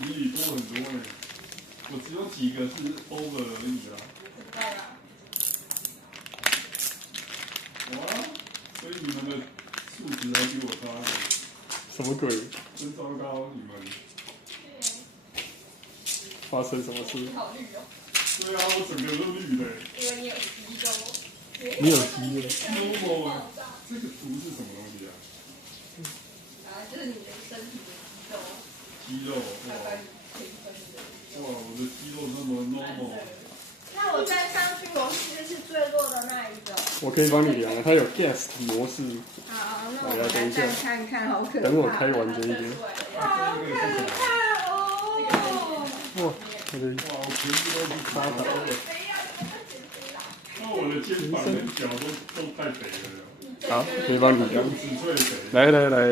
比你多很多呢。我只有几个是 over 而已啦。哇，所以你们的素质还比我差呢。什么鬼？真糟糕，你们。发生什么事？好绿哦。对啊，我整个都绿的。因为你有肌肉。你有肌肉。normal 这个图是什么东西啊？就是你的身体的肌肉。哇，我的肌肉那么 normal。那我站上去，我是不是最弱的那一个？我可以帮你量，它有 guest 模式。好，那我来再看看，好可怕。等我开完这一点。好可怕哦！哇，我的哇，我全部都是沙岛的。那我的肩膀跟脚都太肥了。好，可以帮你量。脂最肥。来来来。